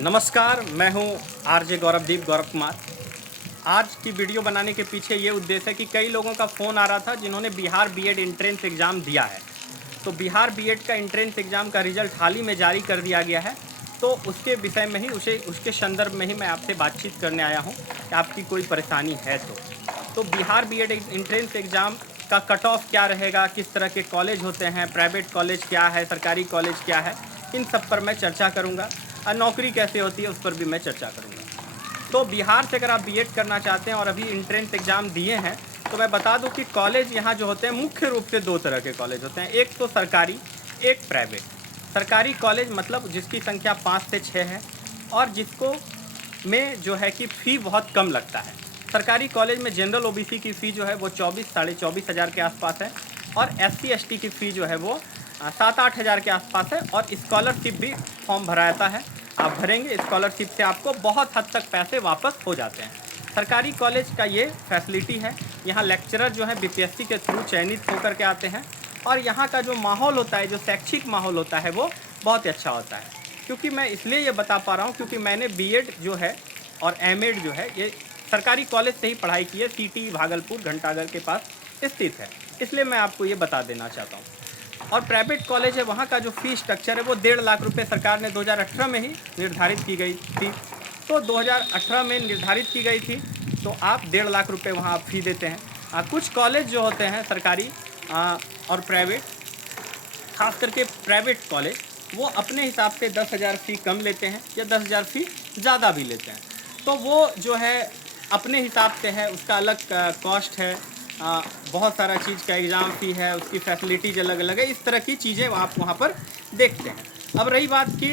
नमस्कार, मैं हूं आरजे गौरवदीप गौरव कुमार। आज की वीडियो बनाने के पीछे ये उद्देश्य है कि कई लोगों का फ़ोन आ रहा था जिन्होंने बिहार बीएड एंट्रेंस एग्ज़ाम दिया है। तो बिहार बीएड का एंट्रेंस एग्ज़ाम का रिज़ल्ट हाल ही में जारी कर दिया गया है। तो उसके विषय में ही उसके संदर्भ में ही मैं आपसे बातचीत करने आया हूँ कि आपकी कोई परेशानी है तो बिहार बीएड एंट्रेंस एग्ज़ाम का कट ऑफ क्या रहेगा, किस तरह के कॉलेज होते हैं, प्राइवेट कॉलेज क्या है, सरकारी कॉलेज क्या है, इन सब पर मैं चर्चा करूँगा। और नौकरी कैसे होती है उस पर भी मैं चर्चा करूँगा। तो बिहार से अगर आप बीएड करना चाहते हैं और अभी एंट्रेंस एग्ज़ाम दिए हैं तो मैं बता दूं कि कॉलेज यहाँ जो होते हैं मुख्य रूप से दो तरह के कॉलेज होते हैं, एक तो सरकारी, एक प्राइवेट। सरकारी कॉलेज मतलब जिसकी संख्या 5 से 6 है और जिसको में जो है कि फ़ी बहुत कम लगता है। सरकारी कॉलेज में जनरल ओबीसी की फ़ी जो है वो 24-24.5 हज़ार के आसपास है और एससी एसटी की फ़ी जो है वो 7-8 हज़ार के आसपास है। और स्कॉलरशिप भी फॉर्म भराता है, आप भरेंगे, स्कॉलरशिप से आपको बहुत हद तक पैसे वापस हो जाते हैं। सरकारी कॉलेज का ये फैसिलिटी है, यहाँ लेक्चरर जो है बीपीएससी के थ्रू चयनित होकर के आते हैं और यहाँ का जो माहौल होता है, जो शैक्षिक माहौल होता है वो बहुत अच्छा होता है। क्योंकि मैं इसलिए ये बता पा रहा हूँ क्योंकि मैंने बीएड जो है और एमएड जो है ये सरकारी कॉलेज से ही पढ़ाई की है। सिटी भागलपुर घंटाघर के पास स्थित है, इसलिए मैं आपको ये बता देना चाहता हूँ। और प्राइवेट कॉलेज है, वहाँ का जो फ़ीस स्ट्रक्चर है वो 1.5 लाख रुपये सरकार ने 2018 में ही निर्धारित की गई थी। तो 2018 में निर्धारित की गई थी तो आप 1.5 लाख रुपये वहाँ आप फ़ी देते हैं। कुछ कॉलेज जो होते हैं सरकारी और प्राइवेट, खास करके प्राइवेट कॉलेज, वो अपने हिसाब से 10,000 फ़ी कम लेते हैं या 10,000 फ़ी ज़्यादा भी लेते हैं। तो वो जो है अपने हिसाब से है, उसका अलग कॉस्ट है, बहुत सारा चीज़ का एग्ज़ाम फ़ी है, उसकी फैसिलिटीज़ अलग अलग है, इस तरह की चीज़ें आप वहाँ पर देखते हैं। अब रही बात कि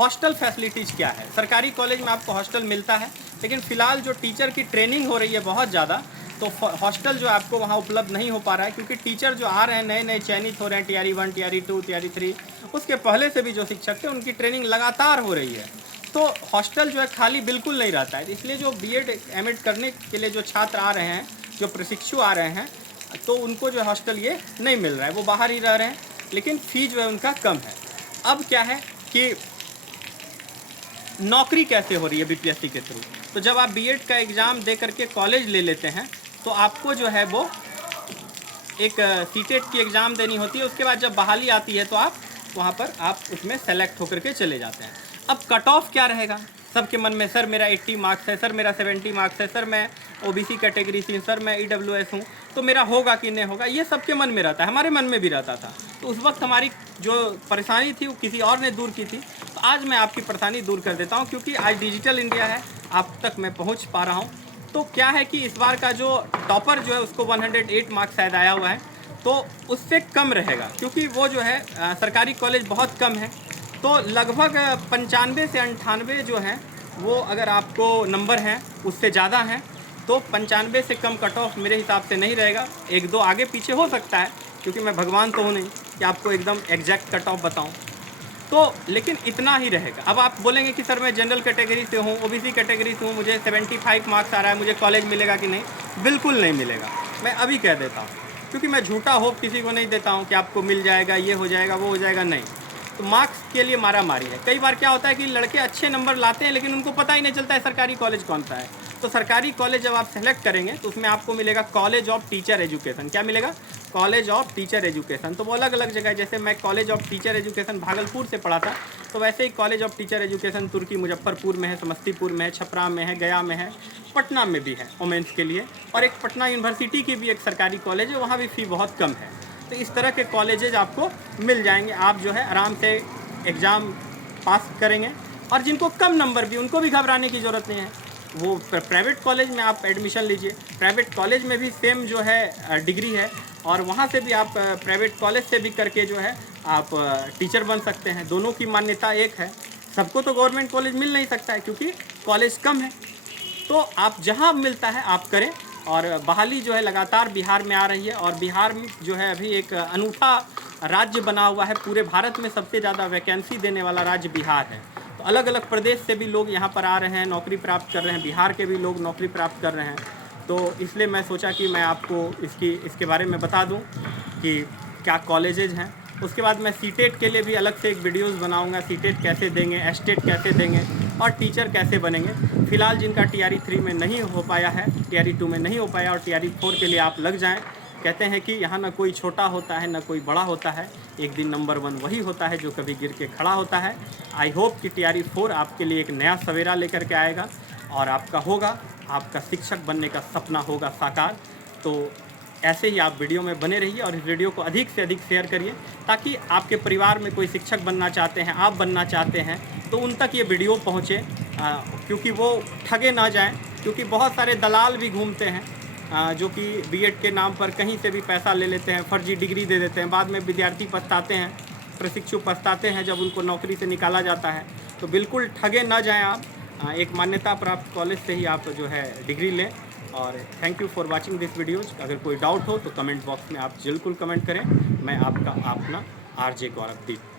हॉस्टल फैसिलिटीज़ क्या है, सरकारी कॉलेज में आपको हॉस्टल मिलता है, लेकिन फ़िलहाल जो टीचर की ट्रेनिंग हो रही है बहुत ज़्यादा, तो हॉस्टल जो आपको वहाँ उपलब्ध नहीं हो पा रहा है क्योंकि टीचर जो आ रहे हैं नए नए चयनित हो रहे हैं, टीआरई 1, टीआरई 2, टीआरई 3, उसके पहले से भी जो शिक्षक थे उनकी ट्रेनिंग लगातार हो रही है। तो हॉस्टल जो है खाली बिल्कुल नहीं रहता है, इसलिए जो बीएड एमएड करने के लिए जो छात्र आ रहे हैं, जो प्रशिक्षु आ रहे हैं, तो उनको जो हॉस्टल ये नहीं मिल रहा है, वो बाहर ही रह रहे हैं, लेकिन फ़ी जो है उनका कम है। अब क्या है कि नौकरी कैसे हो रही है बीपीएससी के थ्रू, तो जब आप बीएड का एग्ज़ाम दे करके कॉलेज ले लेते हैं तो आपको जो है वो एक सीटेट की एग्ज़ाम देनी होती है। उसके बाद जब बहाली आती है तो आप वहाँ पर आप उसमें सेलेक्ट होकर के चले जाते हैं। अब कट ऑफ क्या रहेगा सबके मन में, सर मेरा 80 मार्क्स है, सर मेरा 70 मार्क्स है, सर मैं ओबीसी कैटेगरी से हूँ, सर मैं ईडब्ल्यूएस हूँ, तो मेरा होगा कि नहीं होगा, ये सबके मन में रहता है, हमारे मन में भी रहता था। तो उस वक्त हमारी जो परेशानी थी वो किसी और ने दूर की थी, तो आज मैं आपकी परेशानी दूर कर देता हूँ क्योंकि आज डिजिटल इंडिया है, आप तक मैं पहुँच पा रहा हूँ। तो क्या है कि इस बार का जो टॉपर जो है उसको 108 मार्क्स शायद आया हुआ है, तो उससे कम रहेगा क्योंकि वो जो है सरकारी कॉलेज बहुत कम है। तो लगभग 95 से 98 जो है वो अगर आपको नंबर हैं उससे ज़्यादा हैं तो 95 से कम कट ऑफ मेरे हिसाब से नहीं रहेगा। 1-2 आगे पीछे हो सकता है क्योंकि मैं भगवान तो हूँ नहीं कि आपको एकदम एग्जैक्ट कट ऑफ बताऊँ, तो लेकिन इतना ही रहेगा। अब आप बोलेंगे कि सर मैं जनरल कैटेगरी से हूँ, ओबीसी कैटेगरी से हूँ, मुझे 75 मार्क्स आ रहा है, मुझे कॉलेज मिलेगा कि नहीं? बिल्कुल नहीं मिलेगा, मैं अभी कह देता हूँ, क्योंकि मैं झूठा होप किसी को नहीं देता हूँ कि आपको मिल जाएगा, ये हो जाएगा, वो हो जाएगा, नहीं। तो मार्क्स के लिए मारा मारी है। कई बार क्या होता है कि लड़के अच्छे नंबर लाते हैं लेकिन उनको पता ही नहीं चलता है सरकारी कॉलेज कौन सा है। तो सरकारी कॉलेज जब आप सेलेक्ट करेंगे तो उसमें आपको मिलेगा कॉलेज ऑफ टीचर एजुकेशन। क्या मिलेगा? College of teacher education. तो वो अलग अलग जगह, जैसे मैं college of teacher education Bhagalpur से पढ़ा था, तो वैसे ही कॉलेज ऑफ टीचर एजुकेशन तुर्की मुजफ्फरपुर में है, समस्तीपुर में है, छपरा में है, गया में है, पटना में भी है वोमेंस के लिए, और एक पटना यूनिवर्सिटी की भी एक सरकारी कॉलेज है, वहाँ भी फ़ी बहुत कम है। तो इस तरह के कॉलेजेज आपको मिल जाएंगे, आप जो है आराम से एग्ज़ाम पास करेंगे। और जिनको कम नंबर भी, उनको भी घबराने की ज़रूरत नहीं है, वो प्राइवेट कॉलेज में आप एडमिशन लीजिए। प्राइवेट कॉलेज में भी सेम जो है डिग्री है और वहाँ से भी आप प्राइवेट कॉलेज से भी करके जो है आप टीचर बन सकते हैं। दोनों की मान्यता एक है। सबको तो गवर्नमेंट कॉलेज मिल नहीं सकता है क्योंकि कॉलेज कम है। तो आप जहाँ मिलता है आप करें। और बहाली जो है लगातार बिहार में आ रही है और बिहार में जो है अभी एक अनूठा राज्य बना हुआ है। पूरे भारत में सबसे ज़्यादा वैकेंसी देने वाला राज्य बिहार है। तो अलग अलग प्रदेश से भी लोग यहाँ पर आ रहे हैं, नौकरी प्राप्त कर रहे हैं, बिहार के भी लोग नौकरी प्राप्त कर रहे हैं। तो इसलिए मैं सोचा कि मैं आपको इसके बारे में बता दूं कि क्या कॉलेजेज हैं उसके बाद मैं सीटेट के लिए भी अलग से एक वीडियोस बनाऊंगा, सीटेट कैसे देंगे, एस्टेट कैसे देंगे और टीचर कैसे बनेंगे। फ़िलहाल जिनका TRE 3 में नहीं हो पाया है, TRE 2 में नहीं हो पाया और TRE 4 के लिए आप लग जाएं। कहते हैं कि यहाँ ना कोई छोटा होता है ना कोई बड़ा होता है, एक दिन नंबर 1 वही होता है जो कभी गिर के खड़ा होता है। आई होप कि TRE 4 आपके लिए एक नया सवेरा लेकर के आएगा और आपका होगा, आपका शिक्षक बनने का सपना होगा साकार। तो ऐसे ही आप वीडियो में बने रहिए और इस वीडियो को अधिक से अधिक शेयर करिए ताकि आपके परिवार में कोई शिक्षक बनना चाहते हैं, आप बनना चाहते हैं तो उन तक ये वीडियो पहुँचे, क्योंकि वो ठगे ना जाएं। क्योंकि बहुत सारे दलाल भी घूमते हैं जो कि बीएड के नाम पर कहीं से भी पैसा ले लेते हैं, फर्जी डिग्री दे देते हैं, बाद में विद्यार्थी पछताते हैं, प्रशिक्षु पछताते हैं जब उनको नौकरी से निकाला जाता है। तो बिल्कुल ठगे ना जाएं आप, एक मान्यता प्राप्त कॉलेज से ही आप जो है डिग्री लें। और thank you for watching this videos. अगर कोई डाउट हो तो कमेंट बॉक्स में आप बिल्कुल कमेंट करें। मैं आपका अपना RJ गौरवदीप।